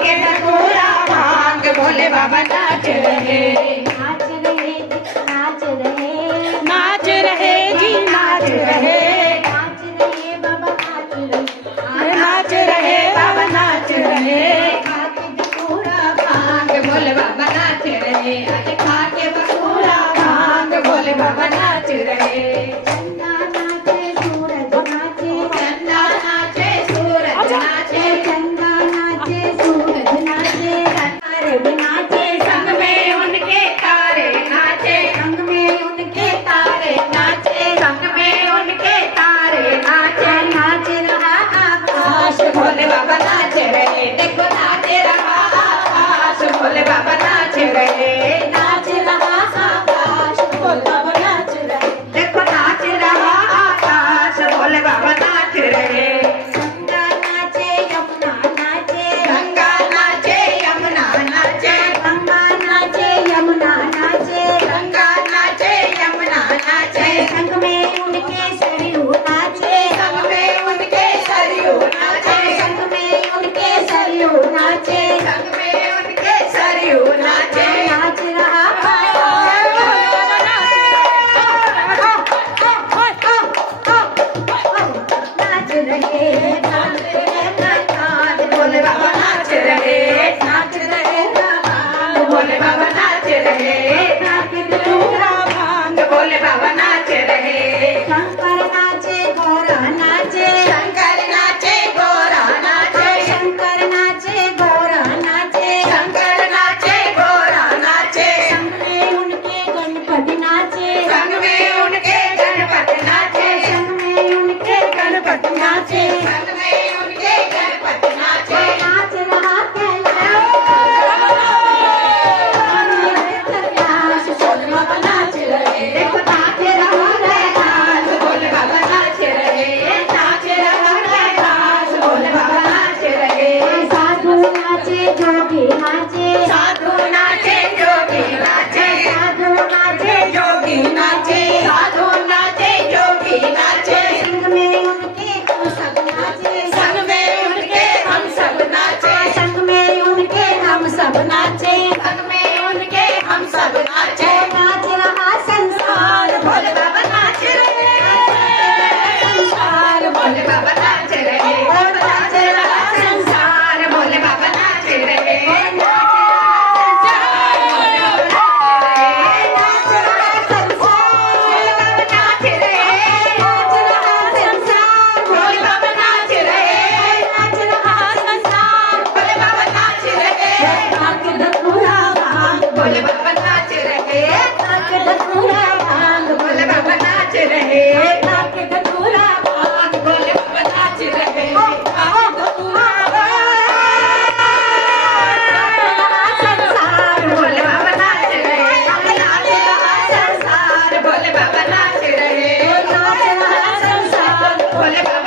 के धतूरा भांग भोले बाबा नाच रहे, नाच रहे नाच रहे, नाच रहे जी नाच रहे, नाच रहे बाबा नाच रहे, नाच रहे बाबा नाच रहे, खा के धतूरा भांग भोले बाबा नाच रहे, अरे खा के धतूरा भांग भोले बाबा नाच रहे। चंदा नाचे सूरज नाचे, चंदा नाचे सूरज नाचे, चंदा नाचे सूरज नाचे, तारे भी नाचे संग में उनके तारे नाचे, संग में उनके तारे नाचे, संग में उनके तारे नाचे, नाच रहा आकाश आकाश भोले बाबा नाच रहे, देखो नाच रहा आकाश भोले बाबा नाच रहे, नाच रहा आकाश भोले बाबा नाच रहे, देखो नाच रहा आकाश भोले बाबा नाच रहे। गंगा नाचे यमुना नाचे, गंगा नाचे यमुना नाचे, गंगा नाचे यमुना नाचे, गंगा नाचे यमुना नाचे, संग में उनके सरयू नाचे, संग में उनके सरयू नाचे, संग में उनके सरयू नाचे, संग में उनके सरयू नाचे, नाच रहा नाच रहे, नाच रहे नाच भोले बाबा नाच रहे, नाच रहे भोले बाबा नाच रहे, धतूरा भांग भोले बाबा नाच रहे, शंकर नाचे गौरा नाचे, शंकर नाचे गोरा नाचे, शंकर नाचे गौरा नाचे, शंकर नाचे गोरा नाचे, संग में उनके गणपति नाचे, संग में उनके गणपति नाचे, संग में उनके गणपति नाचे, संग में उनके गणपति नाचे, नाच रहा कैलाश भोले बाबा नाच रहे, देखो नाच रहा कैलाश भोले बाबा नाच रहे, नाच रहा कैलाश भोले बाबा नाच रहे, साधु नाचे जोगी नाचे, साधु नाचे जोगी नाचे, साधु नाचे जोगी नाचे, साधु नाचे जोगी नाचे, संग में उनके हम सब नाचे, संग में उनके हम सब नाचे, संग में उनके हम सब नाचे, संग में उनके हम सब नाचे, नाच रहा संसार भोले बाबा नाच रहे, संसार भोले बाबा नाच रहे, नाच रहा संसार भोले बाबा नाच रहे, नाच रहा संसार, नाच रहे, नाच रहा संसार भोले बाबा नाच रहे, नाच रहा संसार, भोले बाबा नाच रहे, नाच धतूरा भांग भोले बाबा नाच रहे, नाच धतूरा भांग भोले बाबा नाच रहे, नाच धतूरा भांग भोले बाबा नाच रहे, संसार भोले बाबा नाच रहे, नाच रहा संसार भोले बाबा नाच रहे, नाच रहा संसार भोले बाबा